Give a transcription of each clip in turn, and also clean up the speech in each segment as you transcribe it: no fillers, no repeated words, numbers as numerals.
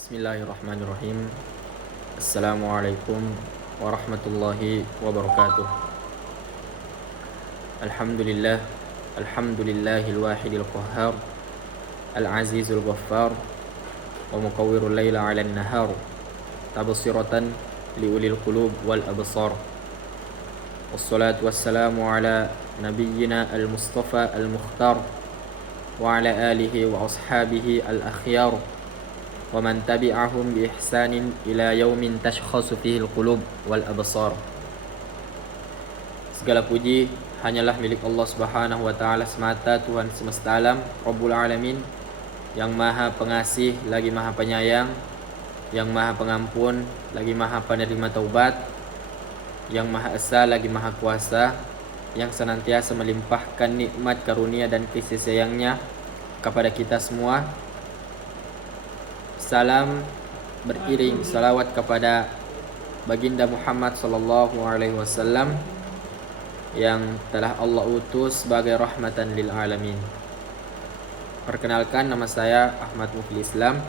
Bismillahirrahmanirrahim. Assalamualaikum warahmatullahi wabarakatuh. Alhamdulillah. Alhamdulillahil wahidil qahhar, al-azizul ghaffar, wa muqawwirul laila 'alan nahar, tabsiratan liulil qulub wal absar. Wassalatu wassalamu ala nabiyyina al-mustafa al-mukhtar wa ala alihi wa ashabihi al-akhyar wa man tabi'ahum bi ihsanin ila yaumin tashkhasu fihi al-qulub wal absar. Segala puji hanyalah milik Allah Subhanahu wa taala semata, Tuhan semesta alam, Rabbul alamin, yang Maha Pengasih lagi Maha Penyayang, yang Maha Pengampun lagi Maha Penerima Taubat, yang Maha Esa lagi Maha Kuasa, yang senantiasa melimpahkan nikmat karunia dan kasih sayangnya kepada kita semua. Salam beriring salawat kepada baginda Muhammad sallallahu alaihi wasallam yang telah Allah utus sebagai rahmatan lil alamin. Perkenalkan, nama saya Ahmad Mufli Islam,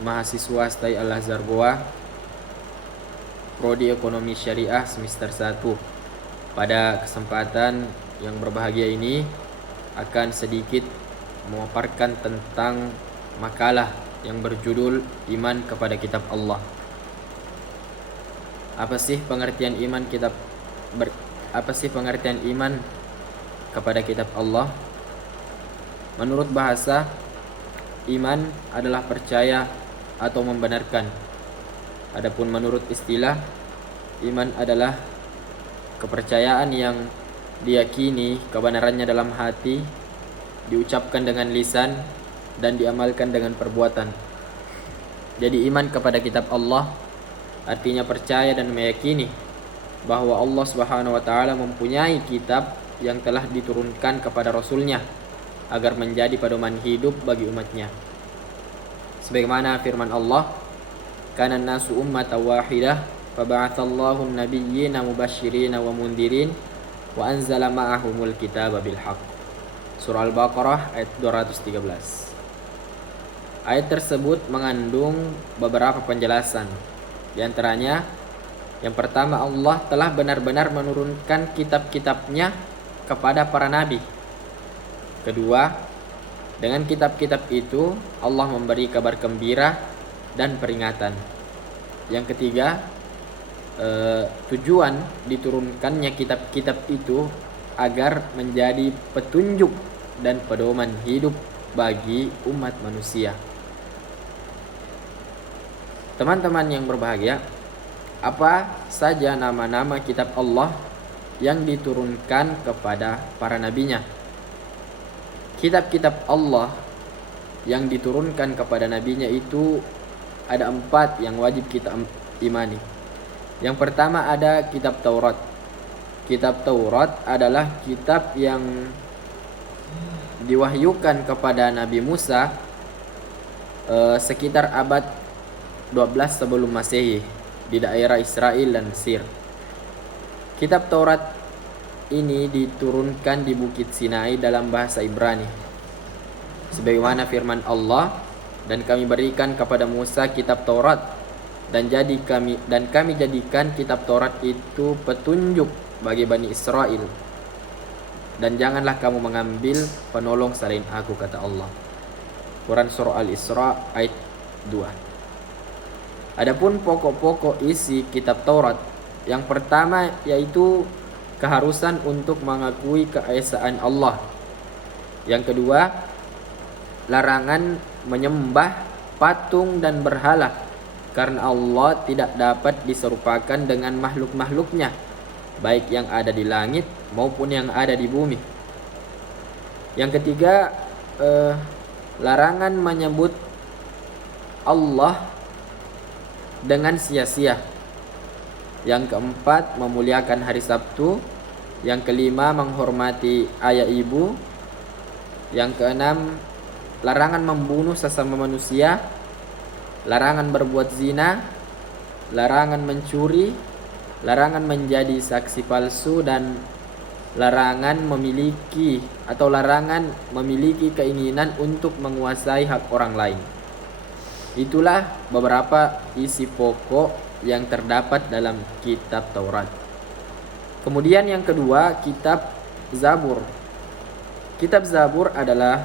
mahasiswa STAI Al-Azhar Goa, Prodi Ekonomi Syariah semester 1. Pada kesempatan yang berbahagia ini akan sedikit memaparkan tentang makalah yang berjudul Iman kepada Kitab Allah. Apa sih pengertian iman kepada kitab Allah? Menurut bahasa, iman adalah percaya atau membenarkan. Adapun menurut istilah, iman adalah kepercayaan yang diyakini kebenarannya dalam hati, diucapkan dengan lisan, dan diamalkan dengan perbuatan. Jadi iman kepada kitab Allah artinya percaya dan meyakini bahwa Allah Subhanahu wa taala mempunyai kitab yang telah diturunkan kepada Rasulnya agar menjadi pedoman hidup bagi umatnya. Sebagaimana firman Allah, "Kana an-nasu ummatan wahidah, faba'atsallahu an-nabiyyina mubasysyirin wa mundirin wa anzala ma'ahumul kitaba bil haqq." Surah Al-Baqarah ayat 213. Ayat tersebut mengandung beberapa penjelasan. Di antaranya, yang pertama, Allah telah benar-benar menurunkan kitab-kitabnya kepada para nabi. Kedua, dengan kitab-kitab itu Allah memberi kabar gembira dan peringatan. Yang ketiga, tujuan diturunkannya kitab-kitab itu agar menjadi petunjuk dan pedoman hidup bagi umat manusia. Teman-teman yang berbahagia, apa saja nama-nama kitab Allah yang diturunkan kepada para nabinya? Kitab-kitab Allah yang diturunkan kepada nabinya itu ada 4 yang wajib kita imani. Yang pertama ada kitab Taurat. Kitab Taurat adalah kitab yang diwahyukan kepada Nabi Musa sekitar abad 12 sebelum Masehi di daerah Israel dan Mesir. Kitab Taurat ini diturunkan di Bukit Sinai dalam bahasa Ibrani. Sebagaimana firman Allah, "Dan kami berikan kepada Musa kitab Taurat dan kami jadikan kitab Taurat itu petunjuk bagi Bani Israel. Dan janganlah kamu mengambil penolong selain aku," kata Allah. Quran Surah Al-Isra ayat 2. Adapun pokok-pokok isi kitab Taurat, yang pertama yaitu keharusan untuk mengakui keesaan Allah. Yang kedua, larangan menyembah patung dan berhala karena Allah tidak dapat diserupakan dengan makhluk-makhluknya, baik yang ada di langit maupun yang ada di bumi. Yang ketiga, larangan menyebut Allah dengan sia-sia. Yang keempat, memuliakan hari Sabtu. Yang kelima, menghormati ayah ibu. Yang keenam, larangan membunuh sesama manusia, larangan berbuat zina, larangan mencuri, larangan menjadi saksi palsu, dan larangan memiliki keinginan untuk menguasai hak orang lain. Itulah beberapa isi pokok yang terdapat dalam kitab Taurat. Kemudian yang kedua, kitab Zabur. Kitab Zabur adalah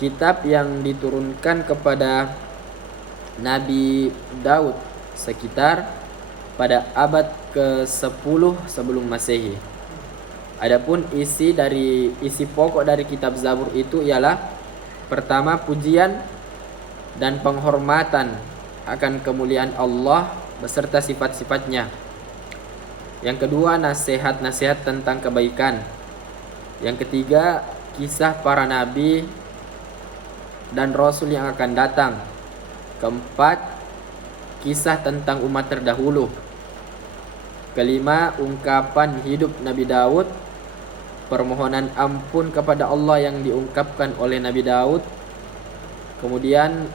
kitab yang diturunkan kepada Nabi Daud sekitar pada abad ke-10 sebelum Masehi. Adapun isi pokok dari kitab Zabur itu ialah pertama, pujian dan penghormatan akan kemuliaan Allah beserta sifat-sifatnya. Yang kedua, nasihat-nasihat tentang kebaikan. Yang ketiga, kisah para nabi dan rasul yang akan datang. Keempat, kisah tentang umat terdahulu. Kelima, ungkapan hidup Nabi Daud, permohonan ampun kepada Allah yang diungkapkan oleh Nabi Daud. Kemudian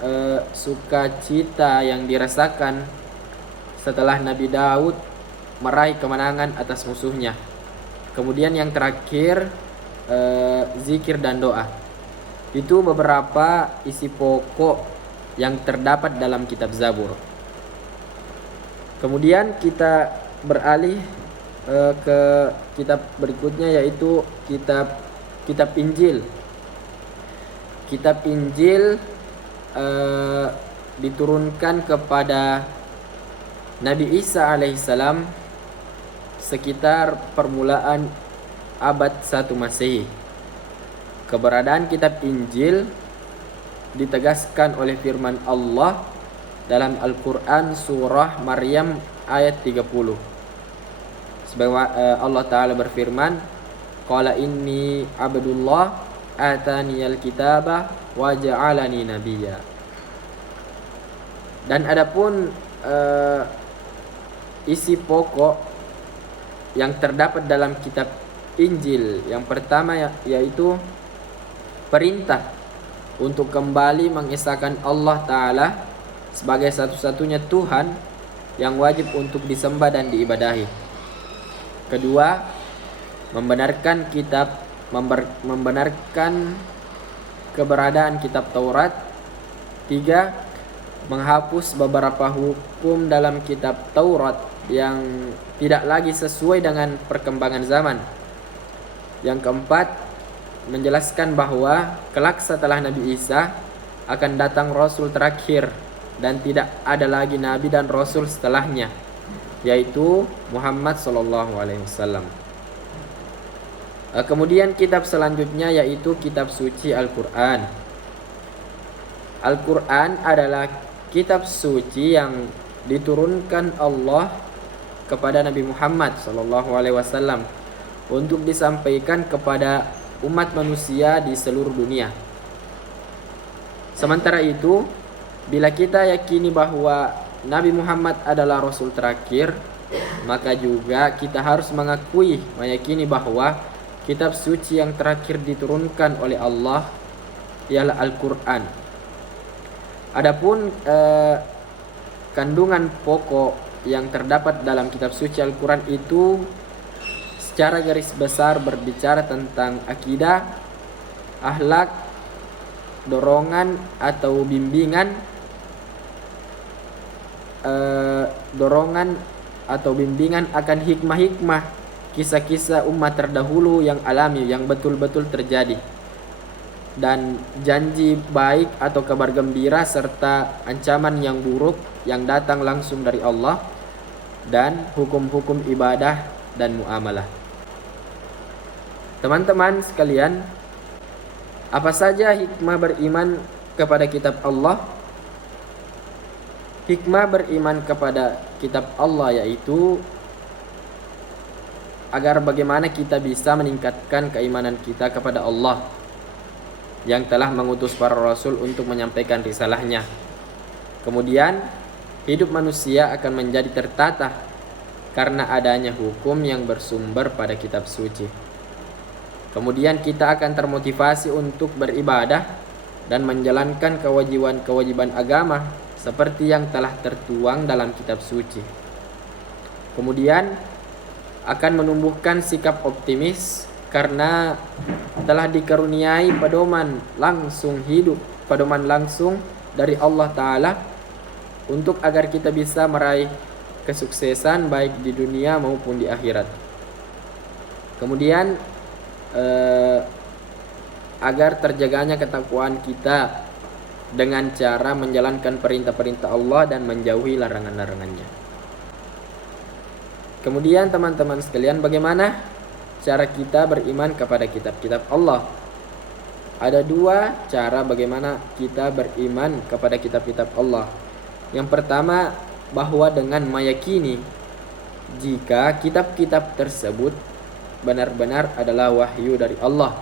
sukacita yang dirasakan setelah Nabi Daud meraih kemenangan atas musuhnya. Kemudian yang terakhir, zikir dan doa. Itu beberapa isi pokok yang terdapat dalam kitab Zabur. Kemudian kita beralih ke kitab berikutnya, yaitu kitab Injil. Kitab Injil diturunkan kepada Nabi Isa alaihissalam sekitar permulaan abad 1 Masehi. Keberadaan kitab Injil ditegaskan oleh firman Allah dalam Al-Quran surah Maryam ayat 30. Sebagaimana Allah Ta'ala berfirman, Qala inni abdullah ataniyal kitaba wa ja'alani nabiyya. Dan adapun isi pokok yang terdapat dalam kitab Injil, yang pertama yaitu perintah untuk kembali mengesahkan Allah Ta'ala sebagai satu-satunya Tuhan yang wajib untuk disembah dan diibadahi. Kedua, membenarkan keberadaan kitab Taurat. Tiga, menghapus beberapa hukum dalam kitab Taurat yang tidak lagi sesuai dengan perkembangan zaman. Yang keempat, menjelaskan bahwa kelak setelah Nabi Isa akan datang Rasul terakhir dan tidak ada lagi Nabi dan Rasul setelahnya, yaitu Muhammad SAW. Kemudian kitab selanjutnya yaitu kitab suci Al-Quran. Al-Quran adalah kitab suci yang diturunkan Allah kepada Nabi Muhammad SAW untuk disampaikan kepada umat manusia di seluruh dunia. Sementara itu, bila kita yakini bahwa Nabi Muhammad adalah Rasul terakhir, maka juga kita harus meyakini bahwa kitab suci yang terakhir diturunkan oleh Allah ialah Al-Quran. Adapun kandungan pokok yang terdapat dalam kitab suci Al-Quran itu secara garis besar berbicara tentang akidah, akhlak, dorongan atau bimbingan akan hikmah-hikmah kisah-kisah umat terdahulu yang alami, yang betul-betul terjadi, dan janji baik atau kabar gembira serta ancaman yang buruk yang datang langsung dari Allah, dan hukum-hukum ibadah dan muamalah. Teman-teman sekalian, apa saja hikmah beriman kepada kitab Allah? Hikmah beriman kepada kitab Allah yaitu agar bagaimana kita bisa meningkatkan keimanan kita kepada Allah yang telah mengutus para rasul untuk menyampaikan risalahnya. Kemudian hidup manusia akan menjadi tertata karena adanya hukum yang bersumber pada kitab suci. Kemudian kita akan termotivasi untuk beribadah dan menjalankan kewajiban-kewajiban agama seperti yang telah tertuang dalam kitab suci. Kemudian akan menumbuhkan sikap optimis karena telah dikaruniai pedoman langsung dari Allah Ta'ala untuk agar kita bisa meraih kesuksesan baik di dunia maupun di akhirat. Kemudian agar terjaganya ketakwaan kita dengan cara menjalankan perintah-perintah Allah dan menjauhi larangan-larangannya. Kemudian teman-teman sekalian, bagaimana cara kita beriman kepada kitab-kitab Allah? Ada dua cara bagaimana kita beriman kepada kitab-kitab Allah. Yang pertama, bahwa dengan meyakini jika kitab-kitab tersebut benar-benar adalah wahyu dari Allah,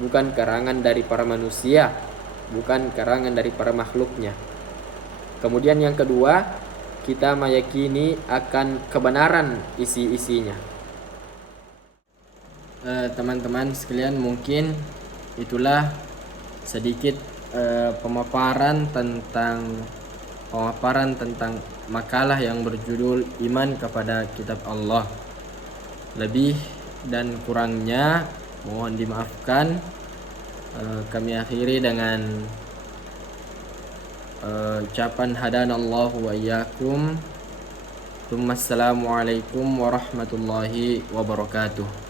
bukan karangan dari para manusia, bukan karangan dari para makhluknya. Kemudian yang kedua, kita meyakini akan kebenaran isi-isinya. Teman-teman sekalian, mungkin itulah sedikit pemaparan tentang makalah yang berjudul Iman kepada Kitab Allah. Lebih dan kurangnya mohon dimaafkan. Kami akhiri dengan ucapan hadanallahu wa iyyakum. Assalamualaikum warahmatullahi wabarakatuh.